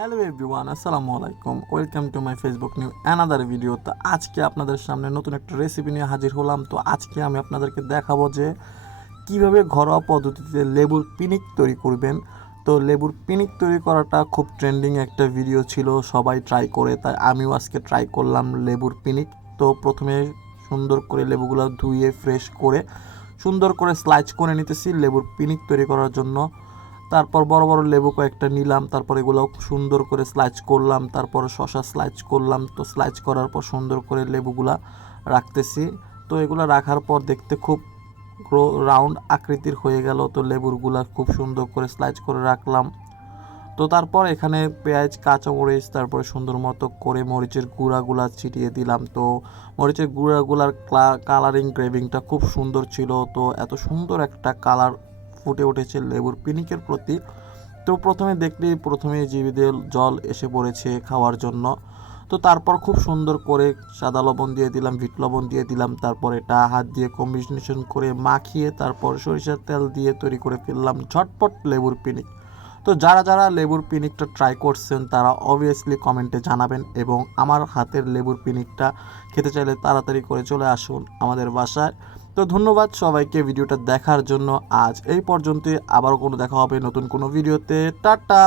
Hello everyone, আসসালামু আলাইকুম। Welcome to my Facebook new another video. তো আজকে আপনাদের সামনে নতুন একটা রেসিপি নিয়ে হাজির হলাম। তো আজকে আমি আপনাদেরকে দেখাবো যে কিভাবে ঘরোয়া পদ্ধতিতে লেবুর পিনিক তৈরি করবেন। তো লেবুর পিনিক তৈরি করাটা খুব ট্রেন্ডিং একটা ভিডিও ছিল, সবাই ট্রাই করে, তাই আমিও আজকে ট্রাই করলাম লেবুর পিনিক। তো প্রথমে সুন্দর করে লেবুগুলো ধুয়ে ফ্রেশ করে সুন্দর করে স্লাইস করে নিতেছি লেবুর পিনিক তৈরি করার জন্য। তারপর বড় বড় লেবু কয়েকটা নিলাম, তারপর এগুলো সুন্দর করে স্লাইস করলাম, তারপর শসা স্লাইস করলাম। তো স্লাইস করার পর সুন্দর করে লেবুগুলা রাখতেছি। তো এগুলো রাখার পর দেখতে খুব রাউন্ড আকৃতির হয়ে গেল। তো লেবুরগুলা খুব সুন্দর করে স্লাইস করে রাখলাম। তো তারপর এখানে পেঁয়াজ, কাঁচামরিচ, তারপরে সুন্দর মতো করে মরিচের গুঁড়াগুলা ছিটিয়ে দিলাম। তো মরিচের গুঁড়াগুলার কালারিং গ্রেভিংটা খুব সুন্দর ছিল। তো এত সুন্দর একটা কালার ফুটে উঠেছে লেবুর পিনিকের প্রতি। তো প্রথমেই জিভে জল এসে পড়েছে খাওয়ার জন্য। তো তারপর খুব সুন্দর করে সাদা লবণ দিয়ে দিলাম, বিট লবণ দিয়ে দিলাম, তারপর এটা হাত দিয়ে কম্বিনেশন করে মাখিয়ে তারপর সরিষার তেল দিয়ে তৈরি করে ফেললাম ঝটপট লেবুর পিনিক। তো যারা যারা লেবুর পিনিকটা ট্রাই করছেন তারা অবভিয়াসলি কমেন্টে জানাবেন, এবং আমার হাতের লেবুর পিনিকটা খেতে চাইলে তাড়াতাড়ি করে চলে আসুন আমাদের বাসায়। তো ধন্যবাদ সবাইকে ভিডিওটা দেখার জন্য। আজ এই পর্যন্ত, আবারও কোনো দেখা হবে নতুন কোনো ভিডিওতে। টাটা।